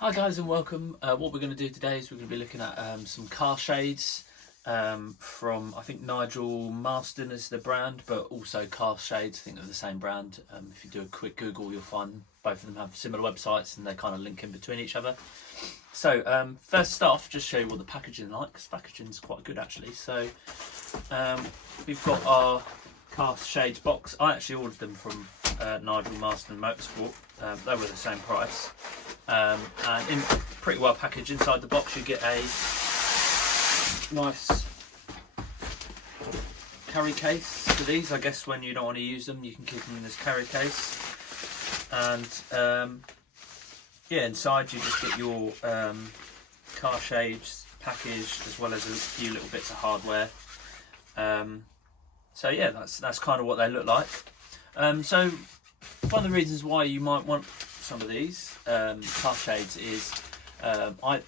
Hi guys and welcome. What we're going to do today is we're going to be looking at some car shades from, I think Nigel Marston is the brand, but also Car Shades, I think they're the same brand. If you do a quick Google you'll find both of them have similar websites and they kind of link in between each other. So first off, just show you what the packaging like, because packaging's quite good actually. So we've got our Car Shades box. I actually ordered them from Nigel Marston Motorsport. They were the same price. And in pretty well packaged inside the box you get a nice carry case for these. I guess when you don't want to use them you can keep them in this carry case. And yeah, inside you just get your car shades packaged as well as a few little bits of hardware. So yeah, that's kind of what they look like. So one of the reasons why you might want some of these car shades is I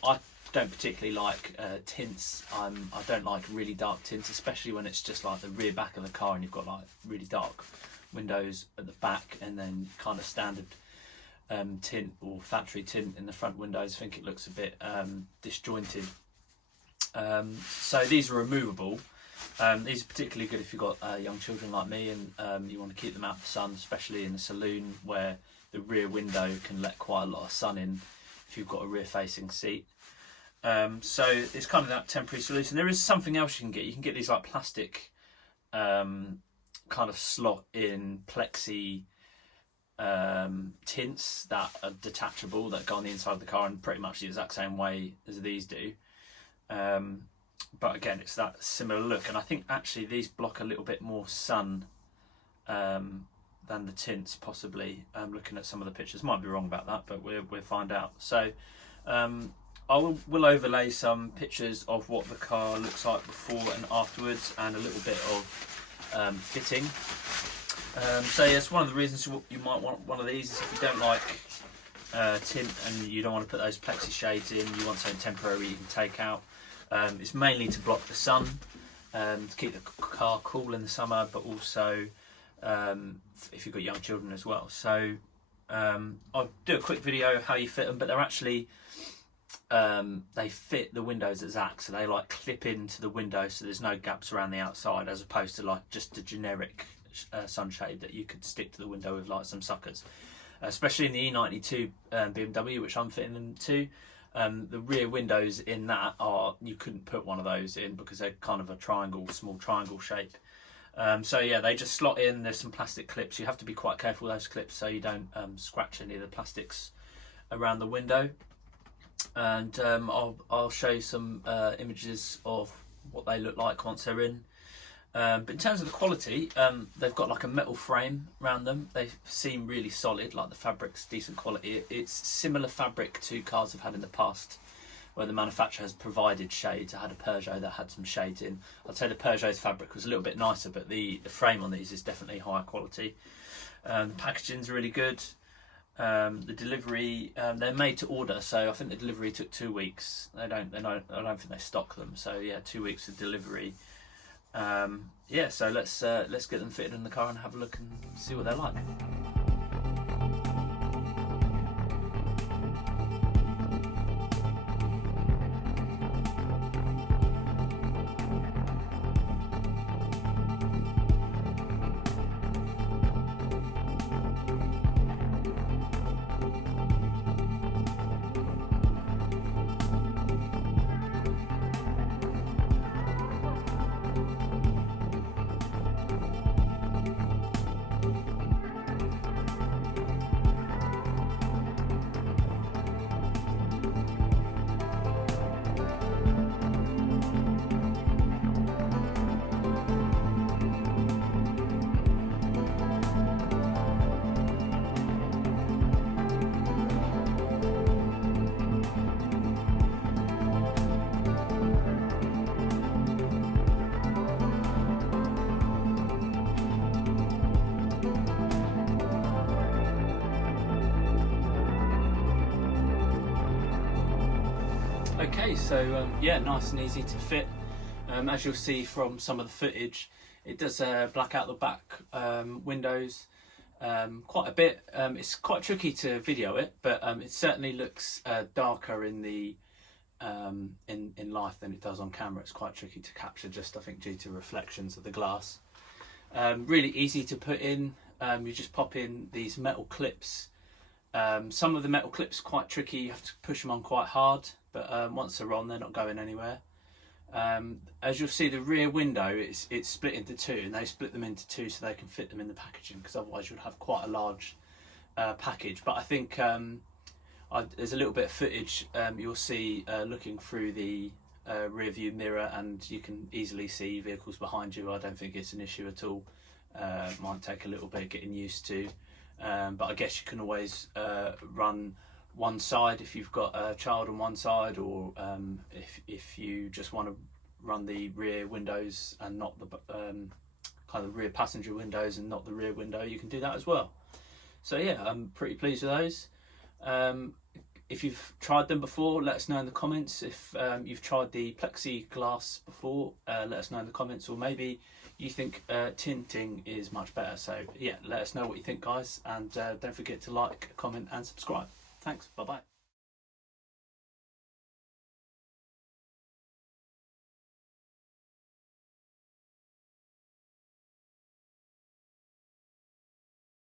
don't particularly like tints. I don't like really dark tints, especially when it's just like the rear back of the car and you've got like really dark windows at the back and then kind of standard tint or factory tint in the front windows. I think it looks a bit disjointed. So these are removable. These are particularly good if you've got young children like me and you want to keep them out of the sun, especially in the saloon where the rear window can let quite a lot of sun in if you've got a rear facing seat. So it's kind of that temporary solution. There is something else you can get. You can get these like plastic kind of slot in plexi tints that are detachable, that go on the inside of the car in pretty much the exact same way as these do. But again, it's that similar look, and I think actually these block a little bit more sun than the tints, possibly. Looking at some of the pictures, might be wrong about that, but we'll find out. So we'll overlay some pictures of what the car looks like before and afterwards, and a little bit of fitting. So yes, one of the reasons you might want one of these is if you don't like tint and you don't want to put those plexi shades in, you want something temporary you can take out. It's mainly to block the sun, to keep the car cool in the summer, but also if you've got young children as well. So I'll do a quick video of how you fit them, but they're actually they fit the windows at Zach, so they like clip into the window, so there's no gaps around the outside, as opposed to like just a generic sunshade that you could stick to the window with like some suckers. Especially in the E92 BMW, which I'm fitting them to. The rear windows in that you couldn't put one of those in because they're kind of a triangle, small triangle shape. So yeah, they just slot in. There's some plastic clips. You have to be quite careful with those clips so you don't scratch any of the plastics around the window. And I'll show you some images of what they look like once they're in. But in terms of the quality, they've got like a metal frame around them. They seem really solid, like the fabric's decent quality. It's similar fabric to cars I've had in the past where the manufacturer has provided shades. I had a Peugeot that had some shades in. I'd say the Peugeot's fabric was a little bit nicer, but the frame on these is definitely higher quality. The packaging's really good. The delivery, they're made to order, so I think the delivery took 2 weeks. I don't think they stock them, so yeah, 2 weeks of delivery. Yeah, so let's get them fitted in the car and have a look and see what they're like. Okay, so yeah, nice and easy to fit. As you'll see from some of the footage, it does black out the back windows. quite a bit. It's quite tricky to video it, but it certainly looks darker in the in life than it does on camera. It's quite tricky to capture, just I think due to reflections of the glass. Really easy to put in. You just pop in these metal clips. Some of the metal clips are quite tricky. You have to push them on quite hard, but once they're on, they're not going anywhere. As you'll see, the rear window it's split into two, and they split them into two so they can fit them in the packaging, because otherwise you'd have quite a large package. But I think there's a little bit of footage you'll see looking through the rear view mirror, and you can easily see vehicles behind you. I don't think it's an issue at all. Might take a little bit getting used to, but I guess you can always run one side if you've got a child on one side, or if you just want to run the rear windows and not the kind of rear passenger windows and not the rear window, you can do that as well. So yeah, I'm pretty pleased with those. If you've tried them before, let us know in the comments. If you've tried the plexiglass before, let us know in the comments, or maybe you think tinting is much better. So yeah, let us know what you think, guys, and don't forget to like, comment and subscribe. Thanks, bye bye.